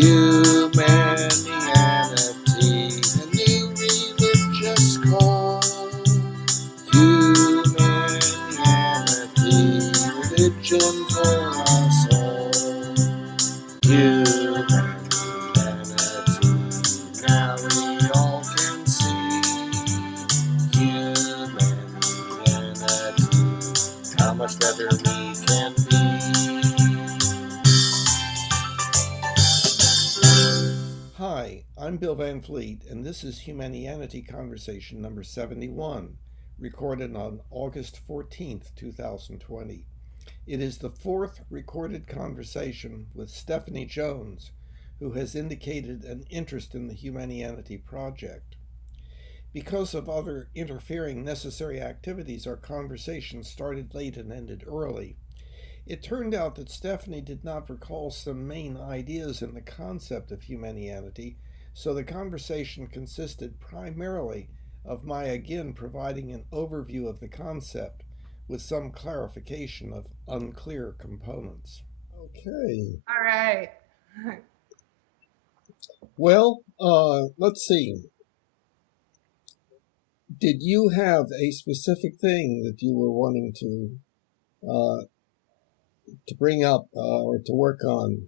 Humanianity, a new religious call. Humanianity, religion for us all. Humanity, now we all can see. Humanity, how much better we can be. Hi, I'm Bill Van Fleet, and this is Humanianity Conversation number 71, recorded on August 14th, 2020. It is the fourth recorded conversation with Stephanie Jones, who has indicated an interest in the Humanianity Project. Because of other interfering necessary activities, our conversation started late and ended early. It turned out that Stephanie did not recall some main ideas in the concept of humanianity, so the conversation consisted primarily of my again providing an overview of the concept with some clarification of unclear components. Okay. All right. Well, let's see. Did you have a specific thing that you were wanting to bring up or to work on?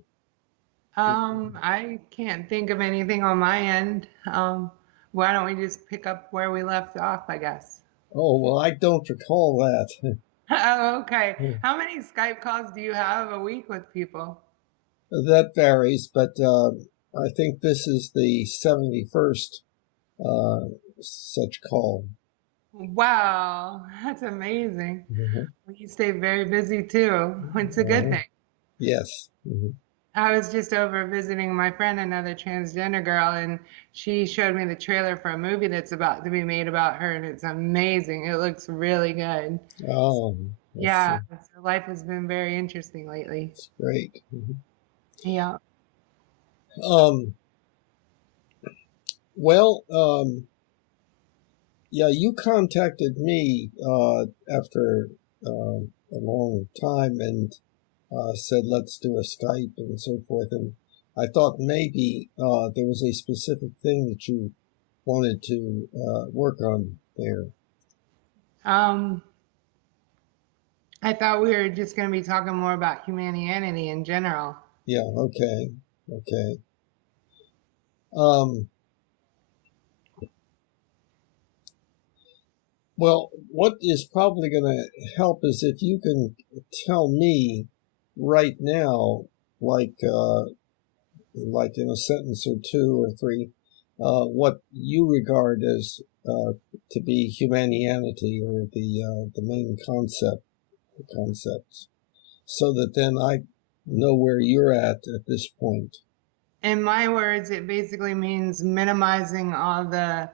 I can't think of anything on my end. Why don't we just pick up where we left off, I guess? Oh, well, I don't recall that. Oh, okay. How many Skype calls do you have a week with people? That varies, but I think this is the 71st such call. Wow, that's amazing. Mm-hmm. Well, you stay very busy too. It's a good thing. Yes. Mm-hmm. I was just over visiting my friend, another transgender girl, and she showed me the trailer for a movie that's about to be made about her, and it's amazing. It looks really good. Oh, Yeah, so life has been very interesting lately. that's great. Mm-hmm. Yeah. Um, well, yeah, you contacted me after a long time and said, let's do a Skype and so forth. And I thought maybe there was a specific thing that you wanted to work on there. Um, I thought we were just going to be talking more about humanity in general. Yeah, okay. Um, well, what is probably going to help is if you can tell me right now, like in a sentence or two or three, what you regard as to be humanianity or the main concepts, so that then I know where you're at this point. In my words, it basically means minimizing all the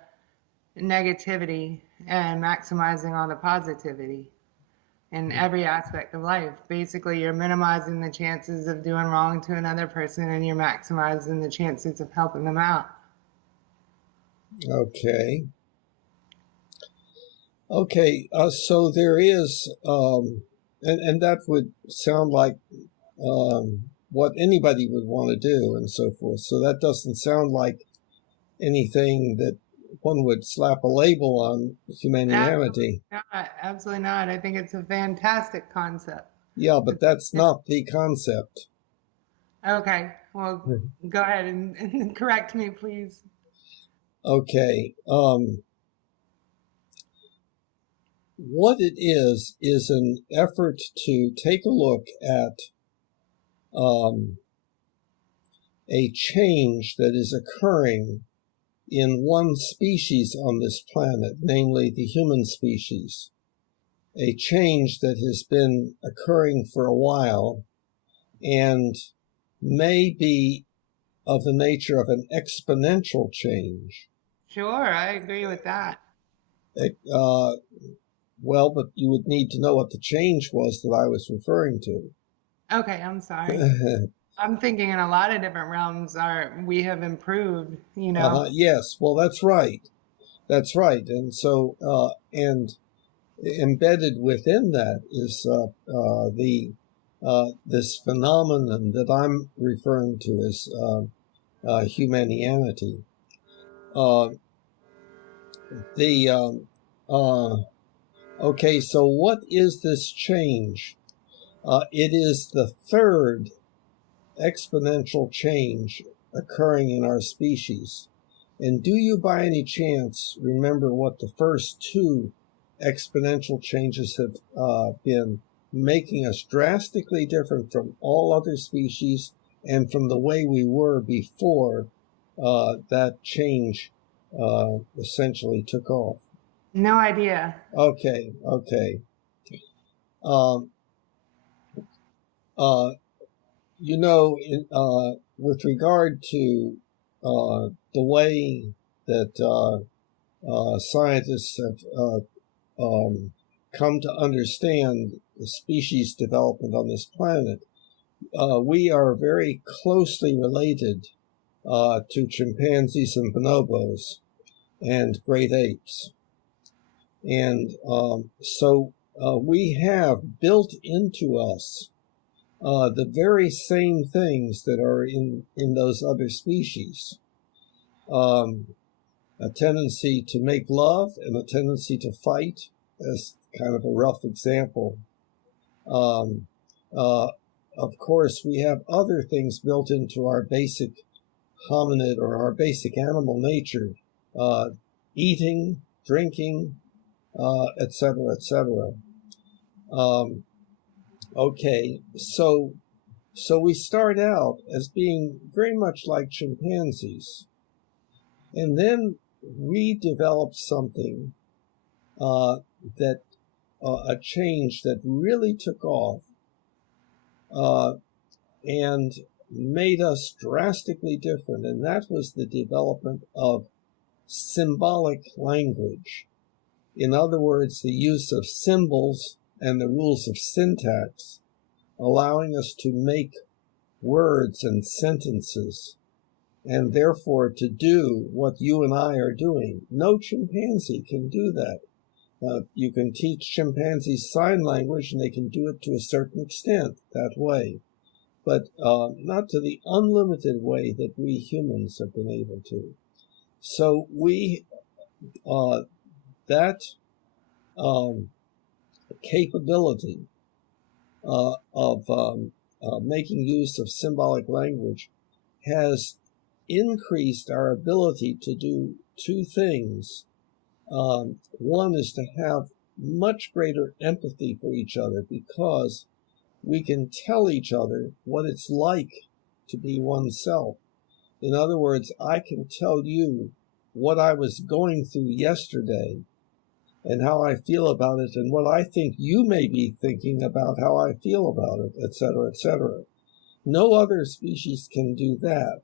negativity and maximizing all the positivity in every aspect of life. Basically, you're minimizing the chances of doing wrong to another person and you're maximizing the chances of helping them out. Okay. So there is, and that would sound like what anybody would want to do and so forth. So that doesn't sound like anything that one would slap a label on humanity. Absolutely not. I think it's a fantastic concept. Yeah, but that's not the concept. Okay, well, go ahead and correct me, please. Okay. What it is an effort to take a look at a change that is occurring in one species on this planet, namely the human species. A change that has been occurring for a while and may be of the nature of an exponential change. Sure, I agree with that. Well, but you would need to know what the change was that I was referring to. Okay, I'm sorry. I'm thinking in a lot of different realms we have improved, you know. Yes, well, that's right. That's right. And so, and embedded within that is this phenomenon that I'm referring to as Humanianity. Okay, so what is this change? It is the third exponential change occurring in our species. And do you by any chance remember what the first two exponential changes have been, making us drastically different from all other species and from the way we were before that change essentially took off? No idea. Okay. Um, with regard to the way that scientists have come to understand the species development on this planet, we are very closely related to chimpanzees and bonobos and great apes. And so we have built into us the very same things that are in those other species. A tendency to make love and a tendency to fight, as kind of a rough example. Of course, we have other things built into our basic hominid or our basic animal nature, eating, drinking, etc., etc. Okay, so we start out as being very much like chimpanzees, and then we develop something that a change that really took off and made us drastically different, and that was the development of symbolic language. In other words, the use of symbols and the rules of syntax, allowing us to make words and sentences, and therefore to do what you and I are doing. No chimpanzee can do that. You can teach chimpanzees sign language, and they can do it to a certain extent that way, but not to the unlimited way that we humans have been able to. So that capability of making use of symbolic language has increased our ability to do two things. One is to have much greater empathy for each other, because we can tell each other what it's like to be oneself. In other words, I can tell you what I was going through yesterday and how I feel about it, and what I think you may be thinking about how I feel about it, etc., etc. No other species can do that.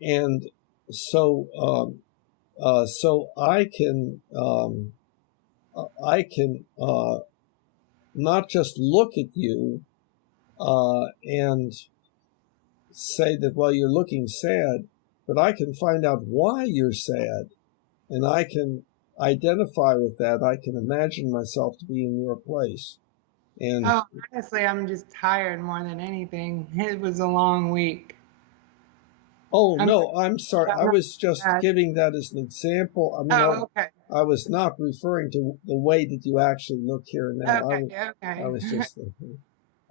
And so I can not just look at you and say that, well, you're looking sad, but I can find out why you're sad, and I can identify with that. I can imagine myself to be in your place. And honestly, I'm just tired more than anything. It was a long week. I'm sorry. I was just giving that as an example. I mean, okay. I was not referring to the way that you actually look here now. Okay. I was just thinking.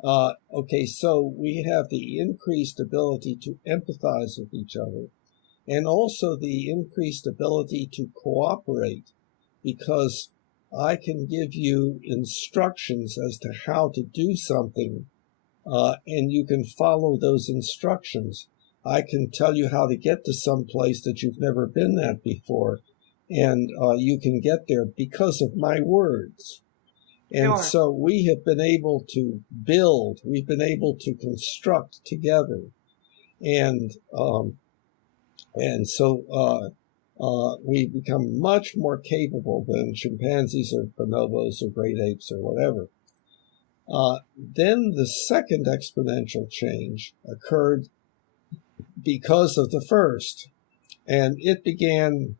Okay, so we have the increased ability to empathize with each other, and also the increased ability to cooperate, because I can give you instructions as to how to do something, and you can follow those instructions. I can tell you how to get to some place that you've never been at before, and you can get there because of my words. And Sure. so we have been able to build, we've been able to construct together. And so we become much more capable than chimpanzees or bonobos or great apes or whatever. Then the second exponential change occurred because of the first, and it began,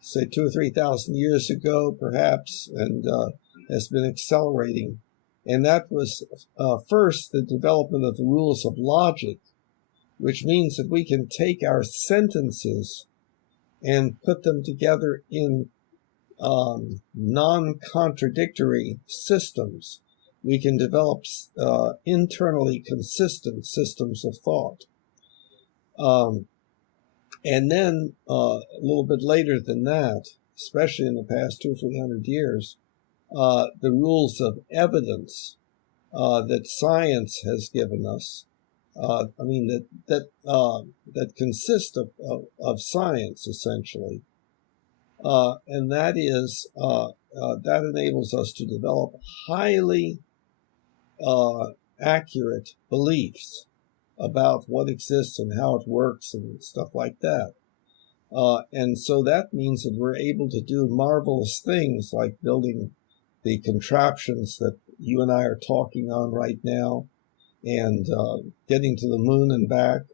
say 2,000 or 3,000 years ago, perhaps, and has been accelerating. And that was first the development of the rules of logic, which means that we can take our sentences and put them together in non-contradictory systems. We can develop internally consistent systems of thought. And then a little bit later than that, especially in the past 200-300 years, the rules of evidence that science has given us, that consist of science essentially, and that is that enables us to develop highly accurate beliefs about what exists and how it works and stuff like that. And so that means that we're able to do marvelous things like building the contraptions that you and I are talking on right now, and getting to the moon and back,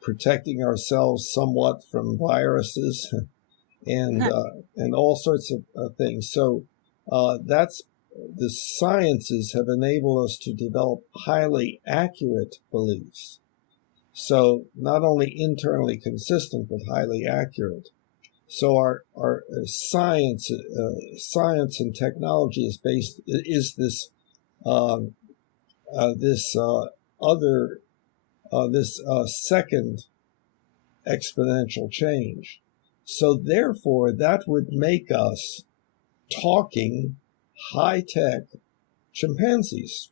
protecting ourselves somewhat from viruses, and all sorts of things. So that's the sciences have enabled us to develop highly accurate beliefs. So not only internally consistent, but highly accurate. So our science and technology is this second exponential change. So therefore, that would make us talking high-tech chimpanzees,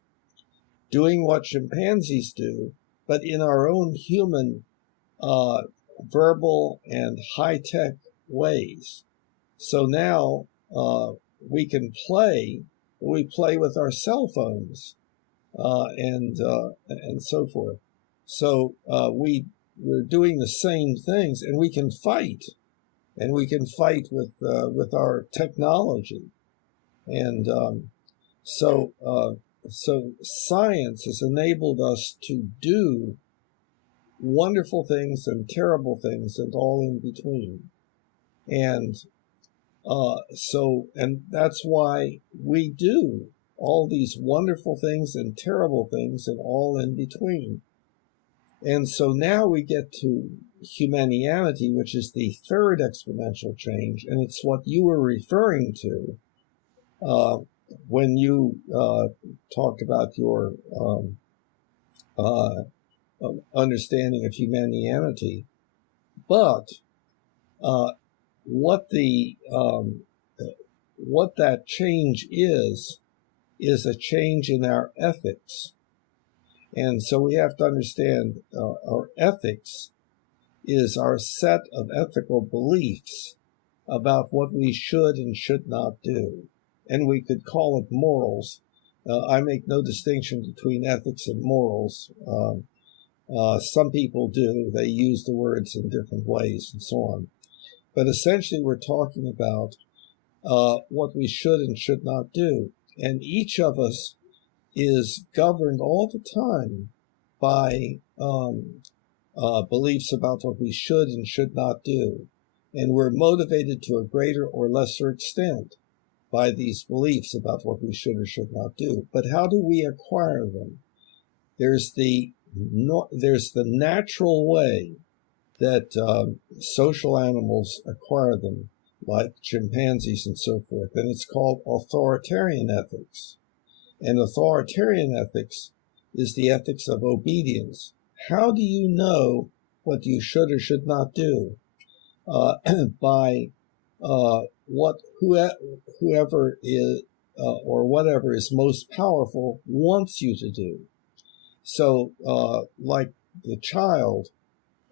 doing what chimpanzees do, but in our own human verbal and high-tech ways. So now we can play. We play with our cell phones and so forth. So we're doing the same things, and we can fight, with our technology, and so science has enabled us to do wonderful things and terrible things and all in between. And and that's why we do all these wonderful things and terrible things and all in between. And so now we get to humanianity, which is the third exponential change, and it's what you were referring to when you talked about your understanding of humanianity. But what that change is a change in our ethics. And so we have to understand our ethics is our set of ethical beliefs about what we should and should not do. And we could call it morals. I make no distinction between ethics and morals. Some people do. They use the words in different ways and so on. But essentially we're talking about what we should and should not do. And each of us is governed all the time by beliefs about what we should and should not do. And we're motivated to a greater or lesser extent by these beliefs about what we should or should not do. But how do we acquire them? There's the natural way that social animals acquire them, like chimpanzees and so forth, and it's called authoritarian ethics. And authoritarian ethics is the ethics of obedience. How do you know what you should or should not do? By whoever is or whatever is most powerful wants you to do. So, like the child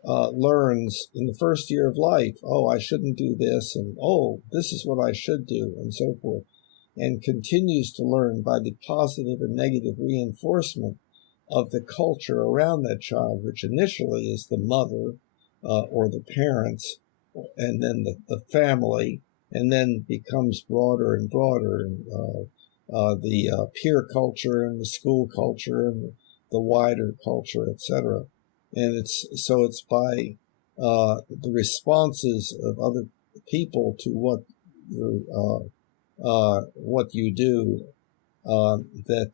learns in the first year of life, oh, I shouldn't do this, and oh, this is what I should do, and so forth, and continues to learn by the positive and negative reinforcement of the culture around that child, which initially is the mother or the parents, and then the family, and then becomes broader and broader, and the peer culture and the school culture and the wider culture, etc. And it's by the responses of other people to what you do that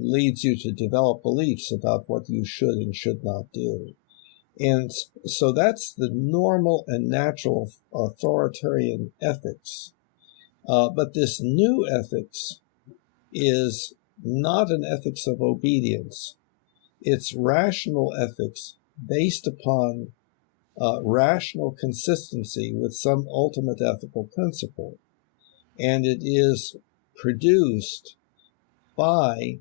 leads you to develop beliefs about what you should and should not do. And so that's the normal and natural authoritarian ethics. But this new ethics is not an ethics of obedience. It's rational ethics based upon rational consistency with some ultimate ethical principle. And it is produced by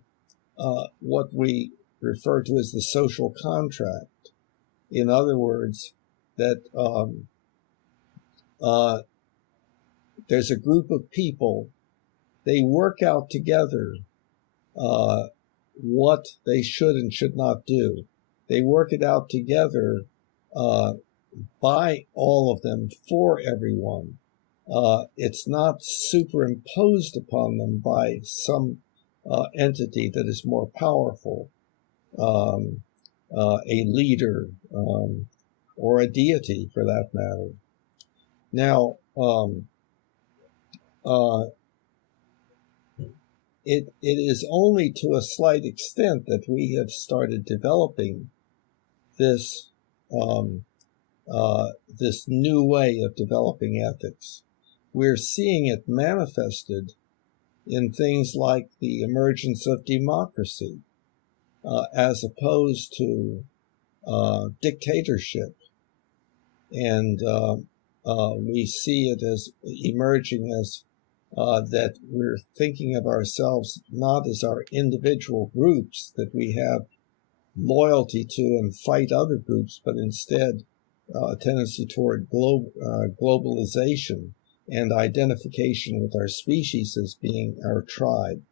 what we refer to as the social contract. In other words, that there's a group of people, they work out together what they should and should not do. They work it out together by all of them for everyone. It's not superimposed upon them by some entity that is more powerful, a leader, or a deity for that matter. Now, it is only to a slight extent that we have started developing this this new way of developing ethics. We're seeing it manifested in things like the emergence of democracy, as opposed to dictatorship. And we see it as emerging as that we're thinking of ourselves not as our individual groups that we have loyalty to and fight other groups, but instead a tendency toward globalization and identification with our species as being our tribe.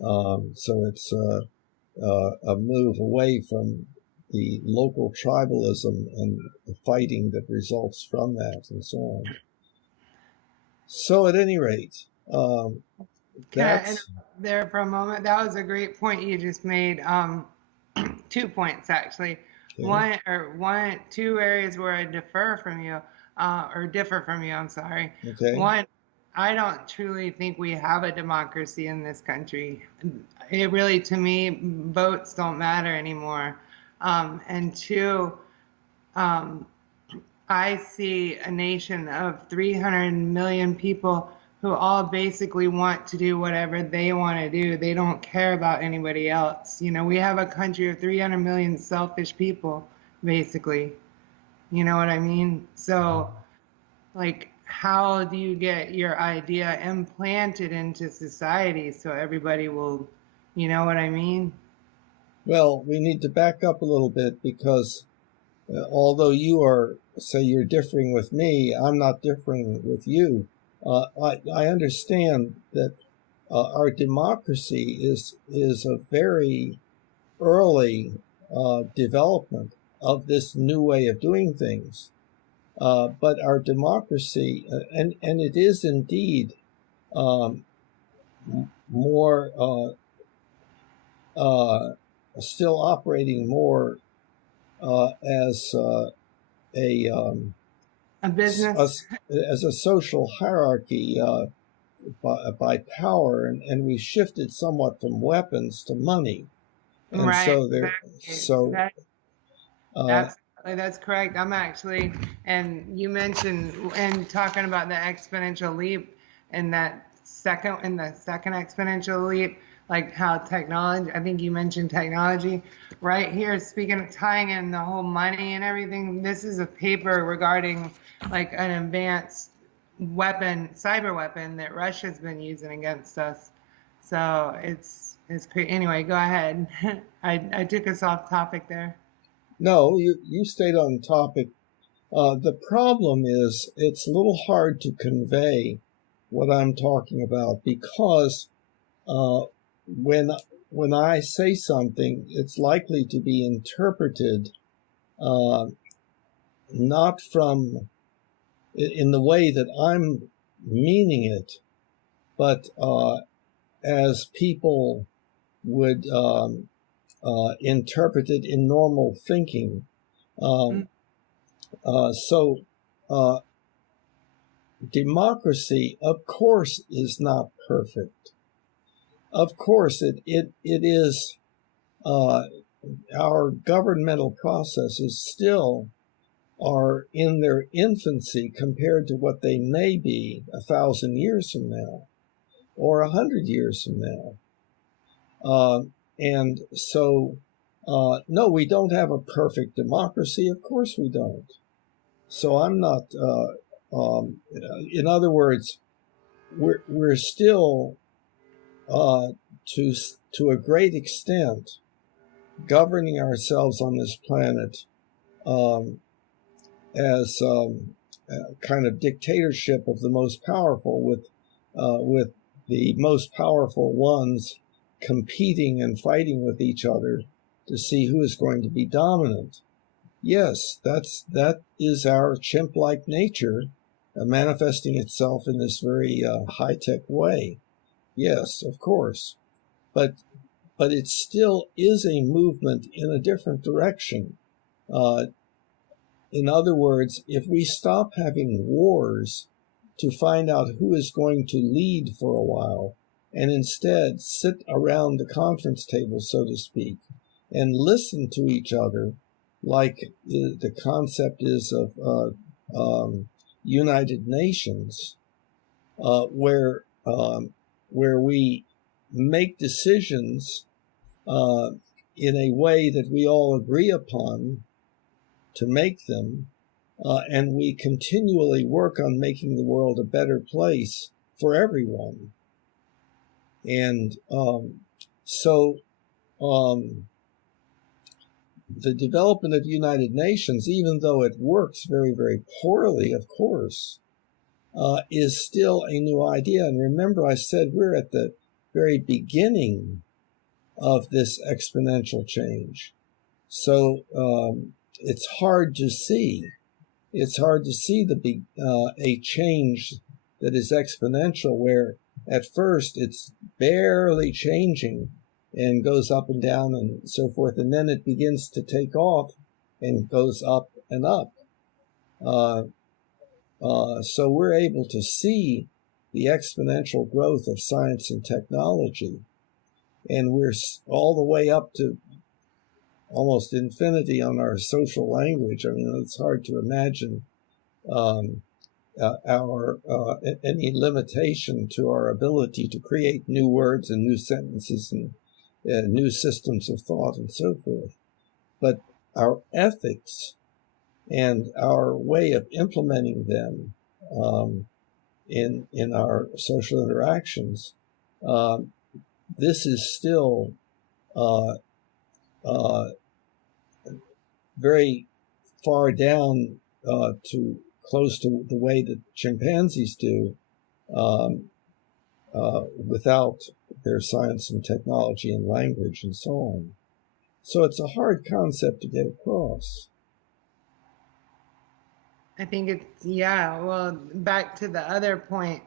So it's a move away from the local tribalism and the fighting that results from that and so on. So at any rate, Can I interrupt there for a moment? That was a great point you just made. 2 points actually. Okay. Two areas where I differ from you, or differ from you. I'm sorry. Okay. One, I don't truly think we have a democracy in this country. It really, to me, votes don't matter anymore. And two, I see a nation of 300 million people who all basically want to do whatever they want to do. They don't care about anybody else. You know, we have a country of 300 million selfish people, basically. You know what I mean? So, like, how do you get your idea implanted into society so everybody will, you know what I mean? Well, we need to back up a little bit because although you are, say, you're differing with me, I'm not differing with you. I understand that our democracy is a very early development of this new way of doing things. But our democracy, and it is indeed more still operating more as A business. as a social hierarchy by power, and we shifted somewhat from weapons to money, and Right. so there, Exactly. so Absolutely, that's correct. I'm actually, and you mentioned, and talking about the exponential leap in the second exponential leap, like how technology, I think you mentioned technology right here, speaking of tying in the whole money and everything. This is a paper regarding like an advanced weapon, cyber weapon that Russia's been using against us. So it's anyway, go ahead. I took us off topic there. no, you stayed on topic. The problem is it's a little hard to convey what I'm talking about because when I say something, it's likely to be interpreted not from in the way that I'm meaning it, but as people would interpret it in normal thinking. So democracy, of course, is not perfect. Of course, it is, our governmental processes still are in their infancy compared to what they may be 1,000 years from now or 100 years from now. And so, no, we don't have a perfect democracy. Of course we don't. So I'm not, in other words, we're still, to a great extent, governing ourselves on this planet as a kind of dictatorship of the most powerful, with the most powerful ones competing and fighting with each other to see who is going to be dominant. Yes, that is our chimp-like nature manifesting itself in this very high-tech way. Yes, of course, but it still is a movement in a different direction. In other words, if we stop having wars to find out who is going to lead for a while, and instead sit around the conference table, so to speak, and listen to each other, like the concept is of United Nations, where we make decisions in a way that we all agree upon to make them, and we continually work on making the world a better place for everyone. And so the development of United Nations, even though it works very, very poorly, of course, is still a new idea. And remember, I said we're at the very beginning of this exponential change. So it's hard to see. It's hard to see a change that is exponential, where at first it's barely changing and goes up and down and so forth, and then it begins to take off and goes up and up. So we're able to see the exponential growth of science and technology, and we're all the way up to almost infinity on our social language. I mean, it's hard to imagine any limitation to our ability to create new words and new sentences and new systems of thought and so forth. But our ethics and our way of implementing them in our social interactions, this is still very far down to close to the way that chimpanzees do without their science and technology and language and so on. So it's a hard concept to get across. I think it's, yeah, well, back to the other point,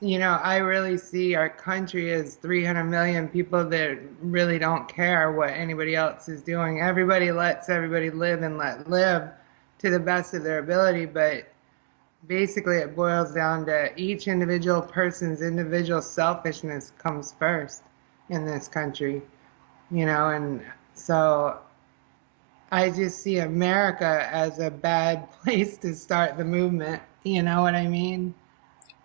you know, I really see our country as 300 million people that really don't care what anybody else is doing. Everybody lets everybody live and let live to the best of their ability, but basically it boils down to each individual person's individual selfishness comes first in this country, you know, and so I just see America as a bad place to start the movement, you know what I mean?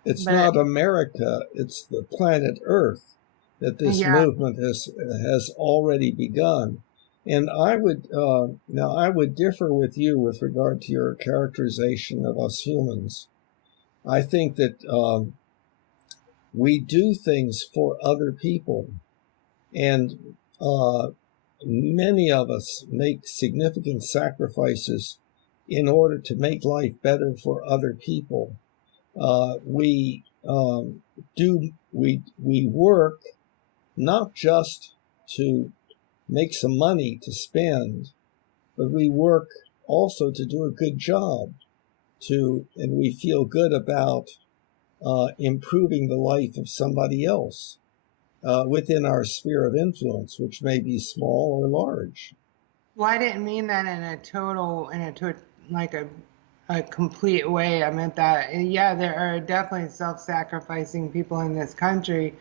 It's not America, it's the planet Earth that this movement has already begun. And I would now I would differ with you with regard to your characterization of us humans. I think that we do things for other people, and many of us make significant sacrifices in order to make life better for other people. We work not just to make some money to spend, but we work also to do a good job, and we feel good about improving the life of somebody else within our sphere of influence, which may be small or large. Well, I didn't mean that in a complete way. I meant that, yeah, there are definitely self-sacrificing people in this country,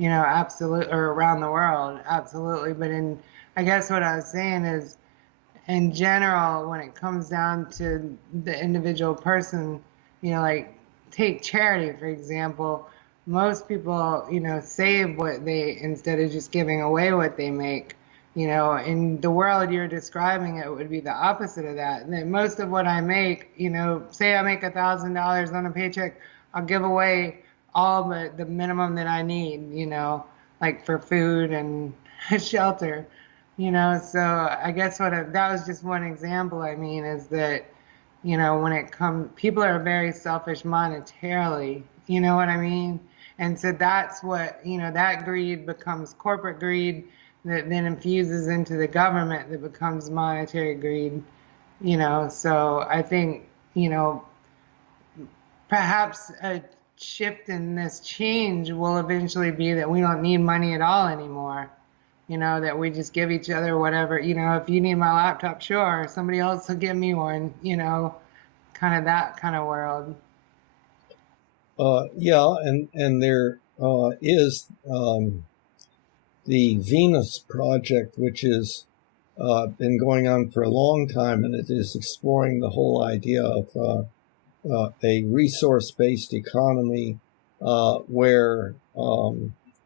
absolute, or around the world, absolutely. But I guess what I was saying is, in general, when it comes down to the individual person, like take charity, for example, most people, save what they, instead of just giving away what they make. In the world you're describing, it would be the opposite of that. And then most of what I make, say I make $1,000 on a paycheck, I'll give away all but the minimum that I need, like for food and shelter. So I guess that was just one example. I mean, is that, when it comes, people are very selfish monetarily, you know what I mean? And so that's what, that greed becomes corporate greed that then infuses into the government that becomes monetary greed, So I think, perhaps a shift in this change will eventually be that we don't need money at all anymore. That we just give each other whatever, if you need my laptop, sure, somebody else will give me one, kind of that kind of world. Yeah, and there is the Venus Project, which has been going on for a long time, and it is exploring the whole idea of a resource-based economy where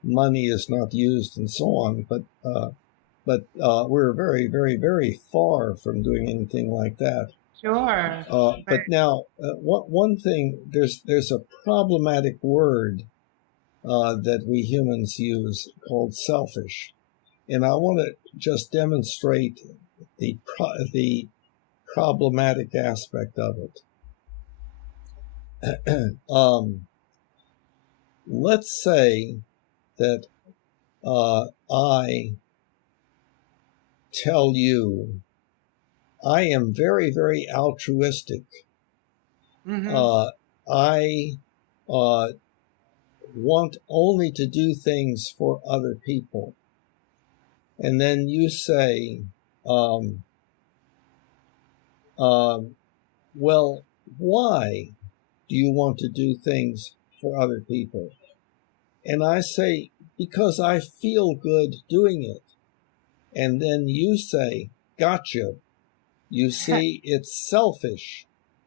money is not used and so on. But we're very, very, very far from doing anything like that. Sure. But now, one thing, there's a problematic word that we humans use called selfish, and I want to just demonstrate the problematic aspect of it. Let's say that I tell you I am very, very altruistic. Mm-hmm. I want only to do things for other people. And then you say, well, why do you want to do things for other people? And I say, because I feel good doing it. And then you say, gotcha. You see, it's selfish.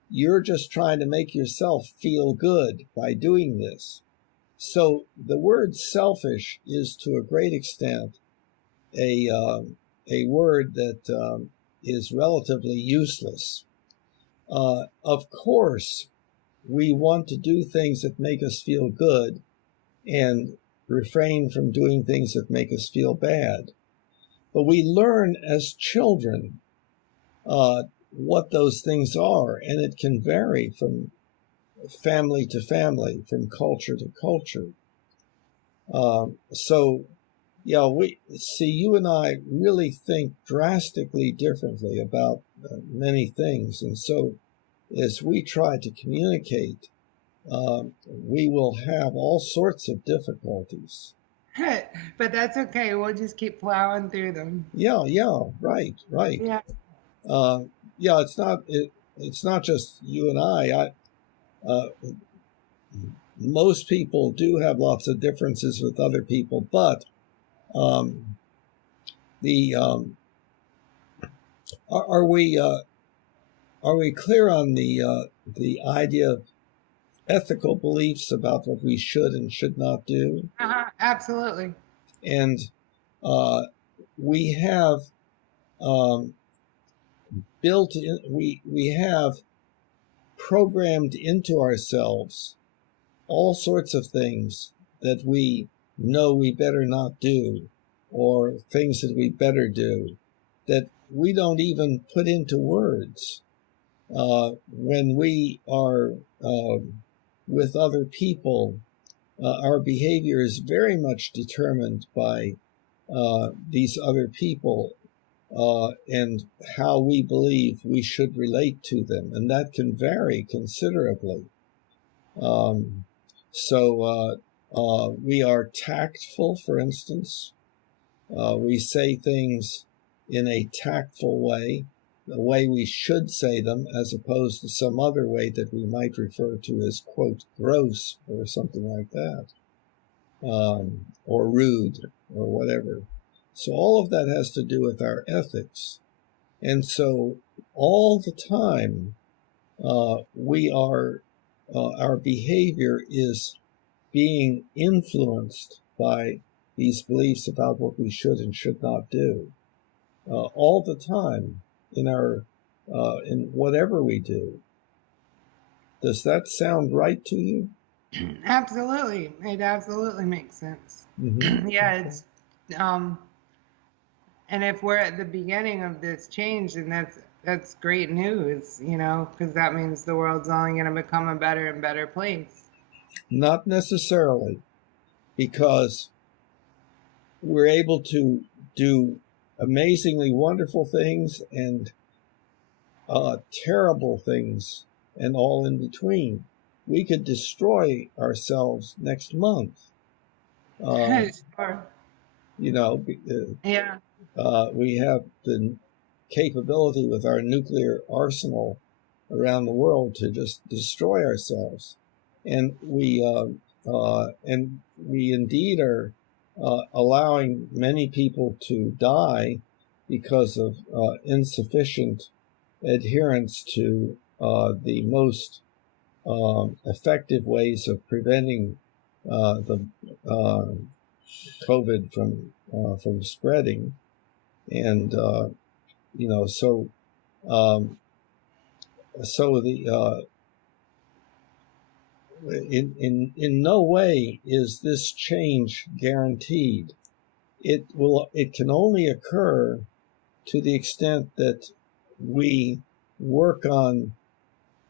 You're just trying to make yourself feel good by doing this. So the word selfish is to a great extent a word that is relatively useless. Of course, we want to do things that make us feel good and refrain from doing things that make us feel bad. But we learn as children what those things are, and it can vary from family to family, from culture to culture. So, yeah, we see, you and I really think drastically differently about many things, and so as we try to communicate, we will have all sorts of difficulties. But that's okay. We'll just keep plowing through them. Yeah, right. Yeah. Yeah, it's not just you and I. Most people do have lots of differences with other people, but the are we clear on the idea of ethical beliefs about what we should and should not do? Absolutely. And we have we have programmed into ourselves all sorts of things that we know we better not do, or things that we better do, that we don't even put into words. When we are with other people, our behavior is very much determined by these other people and how we believe we should relate to them, and that can vary considerably. So we are tactful, for instance. We say things in a tactful way, the way we should say them, as opposed to some other way that we might refer to as, quote, gross or something like that. or rude or whatever. So all of that has to do with our ethics. And so all the time, our behavior is being influenced by these beliefs about what we should and should not do, all the time in whatever we do. Does that sound right to you? Absolutely. It absolutely makes sense. Mm-hmm. Yeah, it's and if we're at the beginning of this change, then that's great news, because that means the world's only going to become a better and better place. Not necessarily, because we're able to do amazingly wonderful things and terrible things and all in between. We could destroy ourselves next month. Sure. Yeah. We have the capability with our nuclear arsenal around the world to just destroy ourselves, and we indeed are allowing many people to die because of insufficient adherence to the most effective ways of preventing the COVID from spreading, and so the in no way is this change guaranteed. It can only occur to the extent that we work on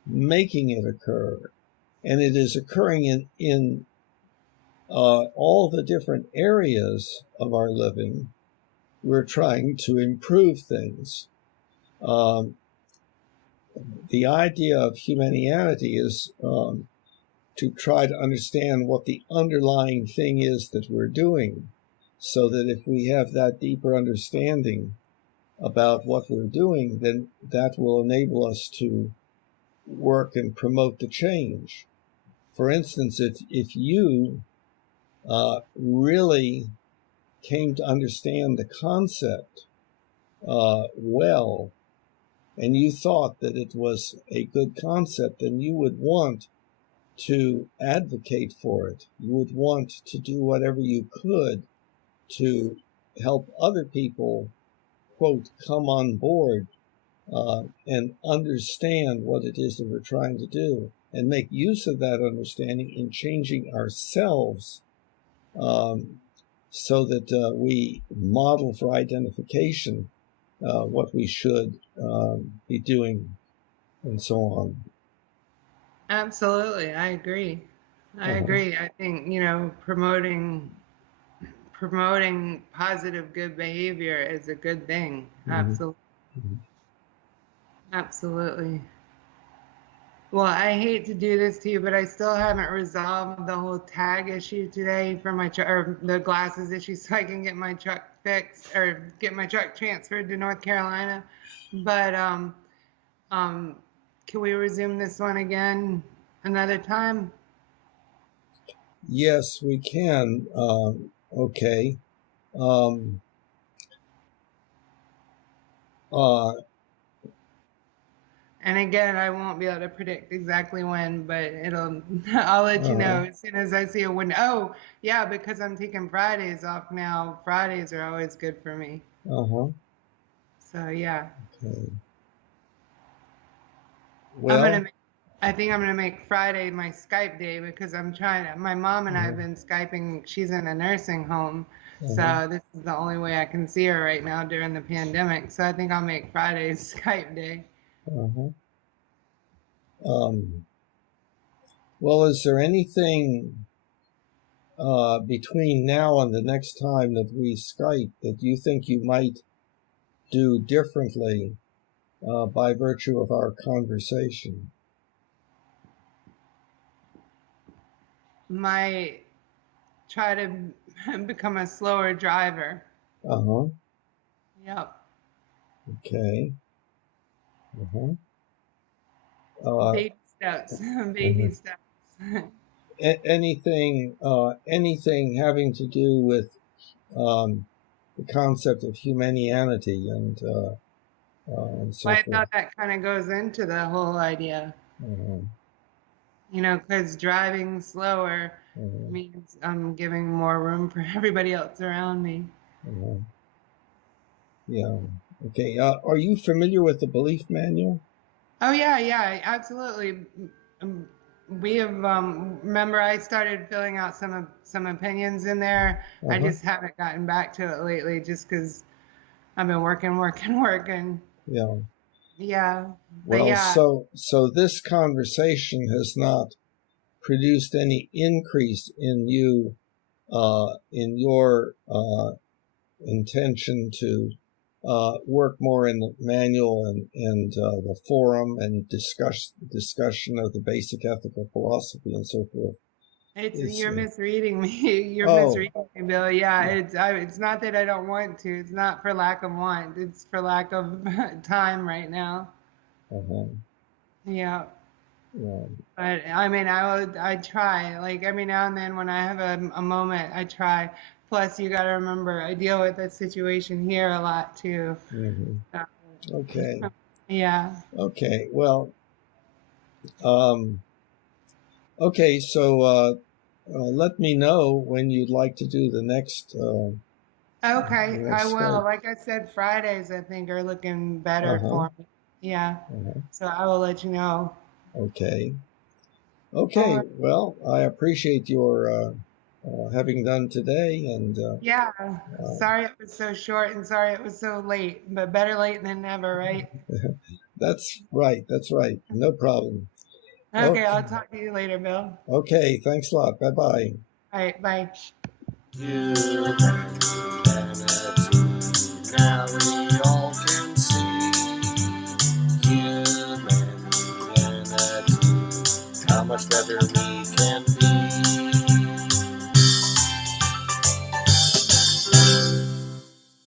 making it occur, and it is occurring in all the different areas of our living. We're trying to improve things. The idea of humanianity is to try to understand what the underlying thing is that we're doing, so that if we have that deeper understanding about what we're doing, then that will enable us to work and promote the change. For instance, if you really came to understand the concept well, and you thought that it was a good concept, then you would want to advocate for it. You would want to do whatever you could to help other people, quote, come on board and understand what it is that we're trying to do, and make use of that understanding in changing ourselves, so that we model for identification what we should be doing, and so on. Absolutely. I agree. I agree. I think, promoting positive good behavior is a good thing. Absolutely. Mhm. Absolutely. Well, I hate to do this to you, but I still haven't resolved the whole tag issue today for my truck, or the glasses issue, so I can get my truck fixed or get my truck transferred to North Carolina. But um, can we resume this one again another time? Yes, we can. Okay. Um, uh, And again, I won't be able to predict exactly when, but I'll let you know as soon as I see a window. Oh, yeah, because I'm taking Fridays off now. Fridays are always good for me. uh-huh. So yeah. Okay. I'm Well, gonna make, I think I'm gonna make Friday my Skype day because my mom and I have been Skyping. She's in a nursing home. So this is the only way I can see her right now during the pandemic. So I think I'll make Friday's Skype day. uh-huh. Um, well, is there anything between now and the next time that we Skype that you think you might do differently by virtue of our conversation? Might try to become a slower driver. Uh-huh. Yep. Okay. Uh-huh. Uh, Baby steps. Baby mhm. steps. anything having to do with the concept of humanianity and so I forth. thought that kind of goes into the whole idea. You know, because driving slower means I'm giving more room for everybody else around me. Yeah. Okay. Are you familiar with the belief manual? Oh yeah, absolutely. Um, we have remember I started filling out some opinions in there. I Uh-huh. just haven't gotten back to it lately, just because I've been working. Yeah. Yeah, but Well, yeah, so this conversation has not produced any increase in you in your intention to work more in the manual and the forum and discussion of the basic ethical philosophy and so forth. you're misreading me. You're Oh, misreading me, Bill. Yeah, it's not that I don't want to. It's not for lack of want. It's for lack of time right now. uh-huh. Yeah. Yeah. But I mean, I try. Like every now and then when I have a moment, I try. Plus, you got to remember, I deal with that situation here a lot too. Mm-hmm. So, Okay. yeah. Okay. Well, okay. So let me know when you'd like to do the next Okay, I will. Skype. Like I said, Fridays I think are looking better Uh-huh. for me. Yeah. Uh-huh. So I will let you know. Okay. All Okay. right. Well, I appreciate your having done today, and Yeah. uh, Sorry it was so short and sorry it was so late, but better late than never, right? that's right. That's right. No problem. Okay, Okay. I'll talk to you later, Bill. Okay. Thanks a lot. Bye bye. All right, bye. Humanianity. Now we all can see humanity. How much better we